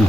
Hmm.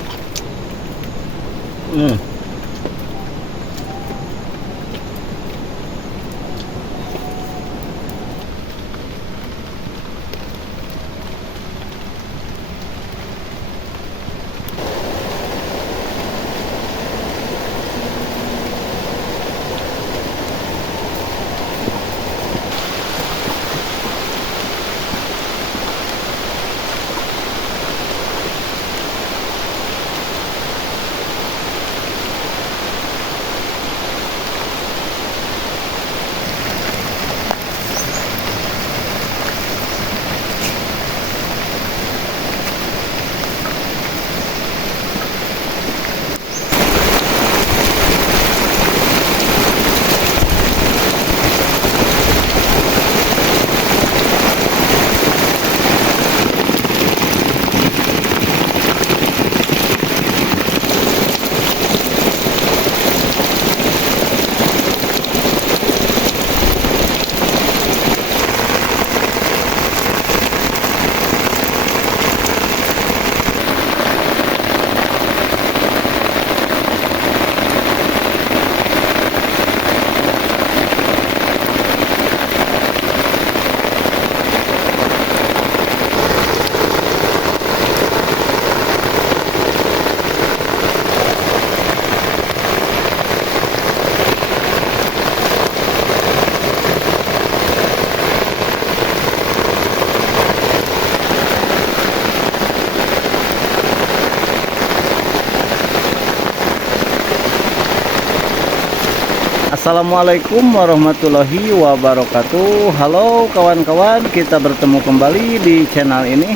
Assalamualaikum warahmatullahi wabarakatuh. Halo kawan-kawan, kita bertemu kembali di channel ini.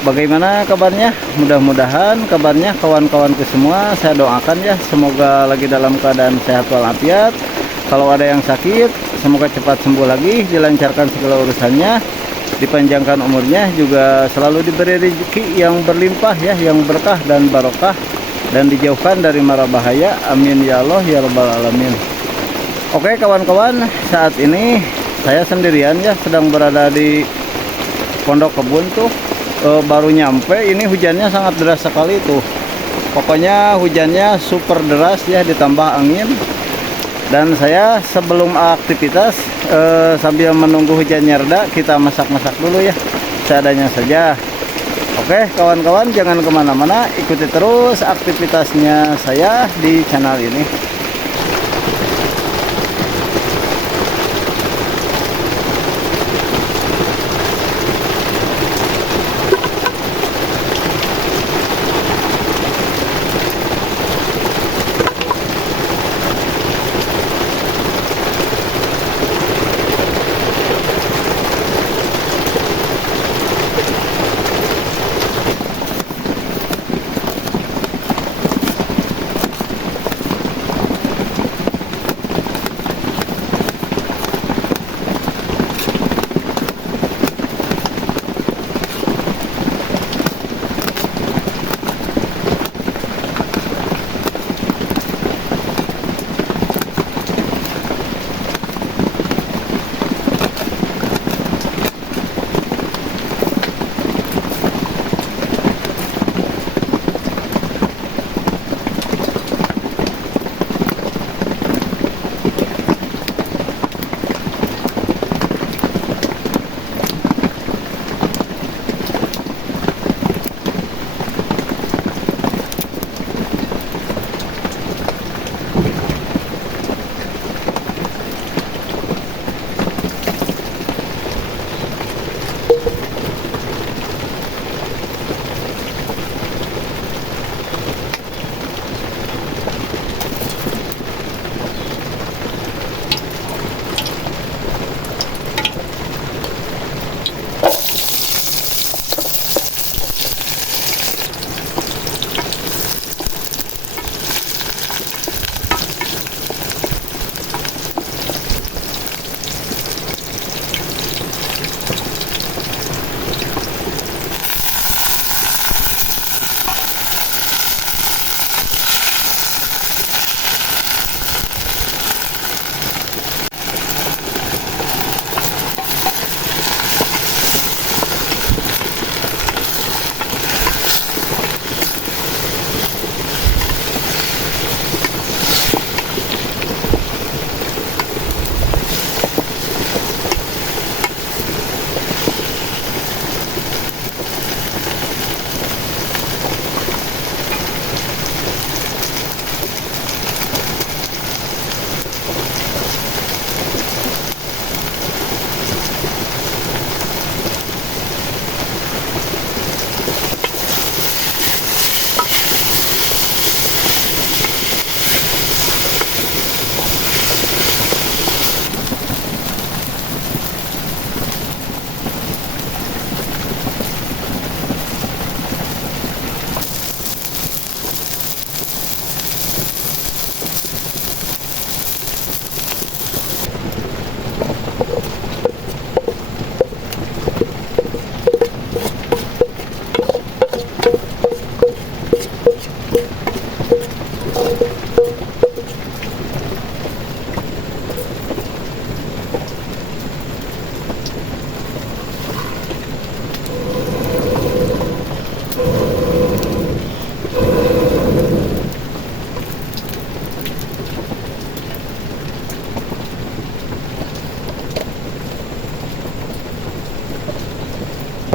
Bagaimana kabarnya? Mudah-mudahan kabarnya kawan-kawanku semua saya doakan ya, semoga lagi dalam keadaan sehat walafiat. Kalau ada yang sakit, semoga cepat sembuh lagi, dilancarkan segala urusannya, dipanjangkan umurnya, juga selalu diberi rezeki yang berlimpah ya, yang berkah dan barokah, dan dijauhkan dari mara bahaya. Amin ya Allah ya rabbal alamin. Oke kawan-kawan, saat ini saya sendirian ya, sedang berada di pondok kebun tuh. Baru nyampe, ini hujannya sangat deras sekali tuh. Pokoknya hujannya super deras ya, ditambah angin. Dan saya sebelum aktivitas, sambil menunggu hujannya reda, kita masak-masak dulu ya, seadanya saja. Oke kawan-kawan, jangan kemana-mana, ikuti terus aktivitasnya saya di channel ini.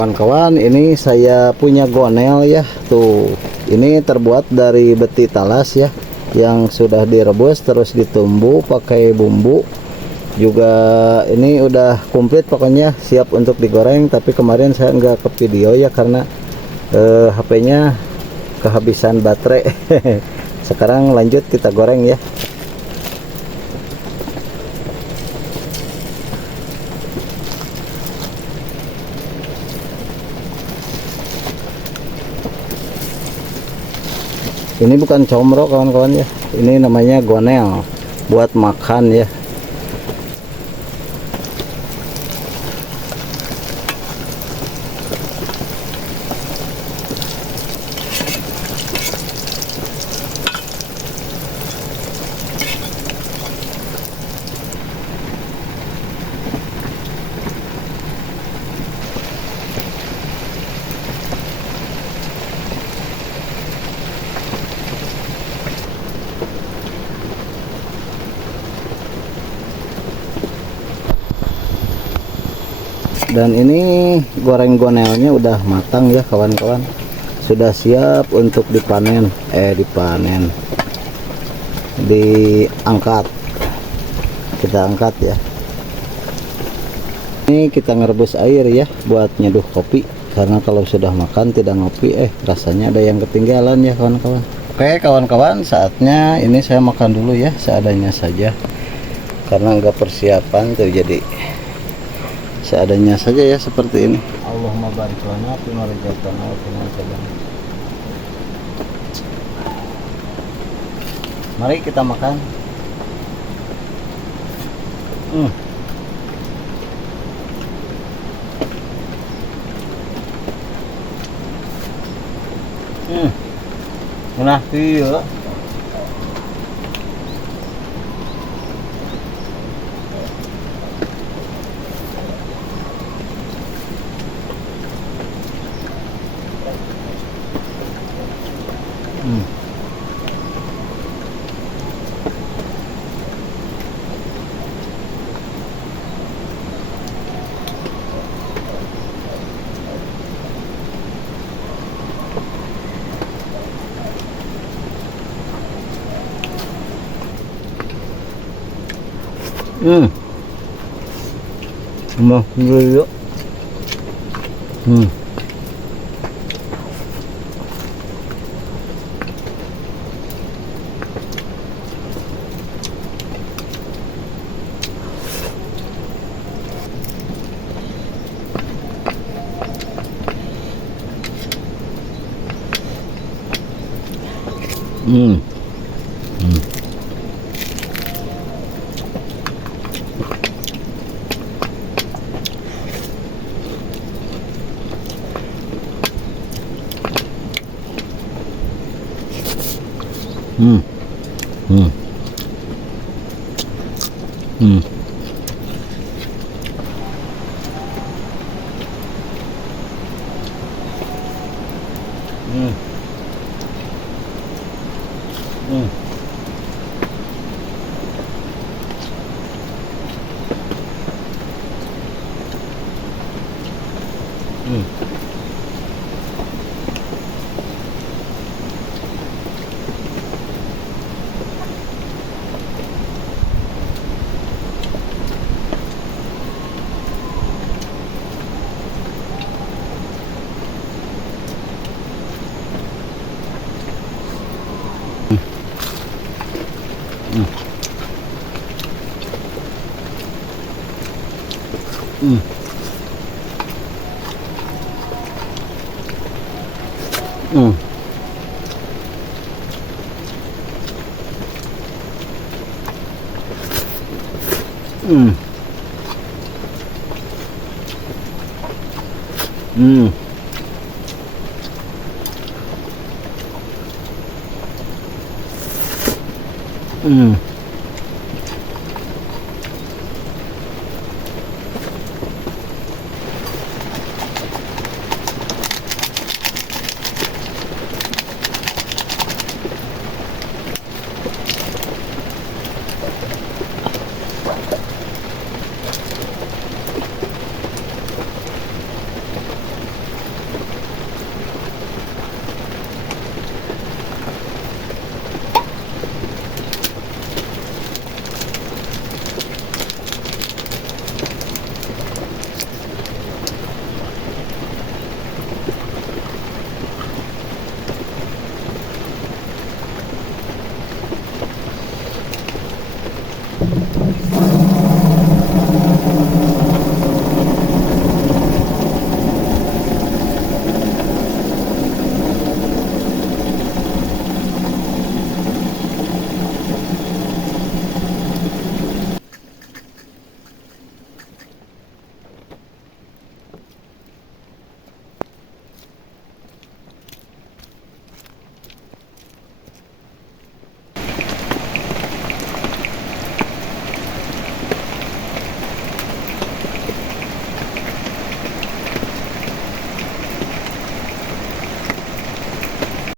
kawan-kawan, ini saya punya gonel ya. Tuh, ini terbuat dari beti talas ya, yang sudah direbus terus ditumbuk pakai bumbu. Juga ini udah komplit pokoknya, siap untuk digoreng. Tapi kemarin saya nggak ke video ya karena HP-nya kehabisan baterai. Sekarang lanjut kita goreng ya. Ini bukan comro kawan-kawan ya, ini namanya gonel buat makan ya. Dan ini goreng gonelnya udah matang ya kawan-kawan, sudah siap untuk dipanen, diangkat. Kita angkat ya. Ini kita ngerebus air ya buat nyeduh kopi, karena kalau sudah makan tidak ngopi rasanya ada yang ketinggalan ya kawan-kawan. Oke kawan-kawan, saatnya ini saya makan dulu ya, seadanya saja karena enggak persiapan tuh, jadi seadanya saja ya seperti ini. Allahumma barik lana fi ma razaqtana wa qina adzaban. Mari kita makan. Nah, iya. Mau dulu.